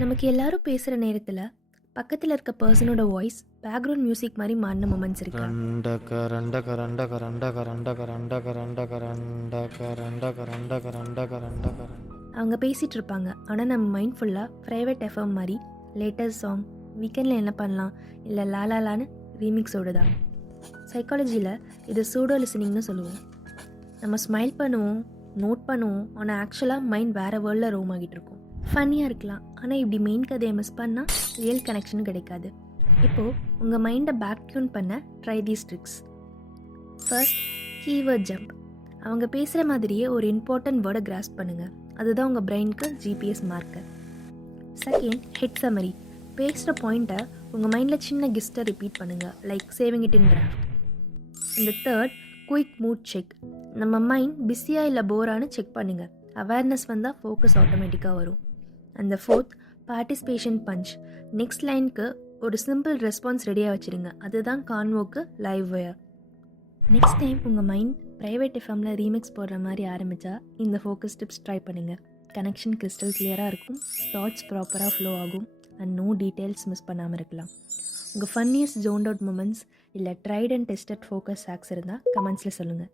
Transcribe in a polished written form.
நமக்கு எல்லாரும் பேசுகிற நேரத்தில் பக்கத்தில் இருக்க பர்சனோட வாய்ஸ் பேக்ரவுண்ட் மியூசிக் மாதிரி மாறின மொமெண்ட்ஸ் இருக்கா? ரண்டக ரண்டக ரண்டக ரண்டக ரண்டக ரண்டக ரண்டக ரண்டக ரண்டக ரண்டக ரண்டக ரண்டக ரண்டக. அவங்க பேசிகிட்டு இருப்பாங்க, ஆனால் நம்ம மைண்ட் ஃபுல்லாக ப்ரைவேட் எஃப்எம் மாதிரி லேட்டஸ்ட் சாங், வீக்கெண்டில் என்ன பண்ணலாம், இல்லை லாலாலான்னு ரீமிக்ஸ் ஓடுதா. சைக்காலஜியில் இது சூடோ லிசனிங்னு சொல்லுவோம். நம்ம ஸ்மைல் பண்ணுவோம், நோட் பண்ணுவோம், ஆனால் ஆக்சுவலாக மைண்ட் வேறு வேர்ல்டில் ரோம் ஆகிட்டு இருக்கும். ஃபன்னியாக இருக்கலாம், ஆனால் இப்படி மெயின் கதையை மிஸ் பண்ணால் ரியல் கனெக்ஷன் கிடைக்காது. இப்போது உங்கள் மைண்டை பேக் டியூன் பண்ண try these tricks. First, keyword jump. அவங்க பேசுகிற மாதிரியே ஒரு இம்பார்ட்டன்ட் வேர்டை கிராஸ்ப் பண்ணுங்கள், அதுதான் உங்கள் பிரெயினுக்கு GPS marker. Second, hit summary. பேசுகிற பாயிண்ட்டை உங்கள் மைண்டில் சின்ன கெஸ்ட்டை ரிப்பீட் பண்ணுங்கள், like saving it in draft. இந்த தேர்ட், குயிக் மூட் செக். நம்ம மைண்ட் பிஸியாக இல்லை போரான்னு செக் பண்ணுங்கள், அவேர்னஸ் வந்தால் ஃபோக்கஸ் ஆட்டோமேட்டிக்காக வரும். அந்த ஃபோர்த், பார்ட்டிசிபேஷன் பஞ்ச். நெக்ஸ்ட் லைனுக்கு ஒரு சிம்பிள் ரெஸ்பான்ஸ் ரெடியாக வச்சுருங்க, அதுதான் கான்வோக்கு லைவ் வேர். நெக்ஸ்ட் டைம் உங்கள் மைண்ட் ப்ரைவேட் எஃப்எம்மில் ரீமிக்ஸ் போடுற மாதிரி ஆரம்பித்தா இந்த ஃபோக்கஸ் டிப்ஸ் ட்ரை பண்ணுங்கள். கனெக்ஷன் கிறிஸ்டல் கிளியராக இருக்கும், தாட்ஸ் ப்ராப்பராக ஃப்ளோ ஆகும், அண்ட் நோ டீட்டெயில்ஸ் மிஸ் பண்ணாமல் இருக்கலாம். உங்கள் ஃபன்னியஸ்ட் ஜோன்ட் அவுட் மூமெண்ட்ஸ் இல்லை tried and tested focus hacks இருந்தால் கமெண்ட்ஸில் சொல்லுங்கள்.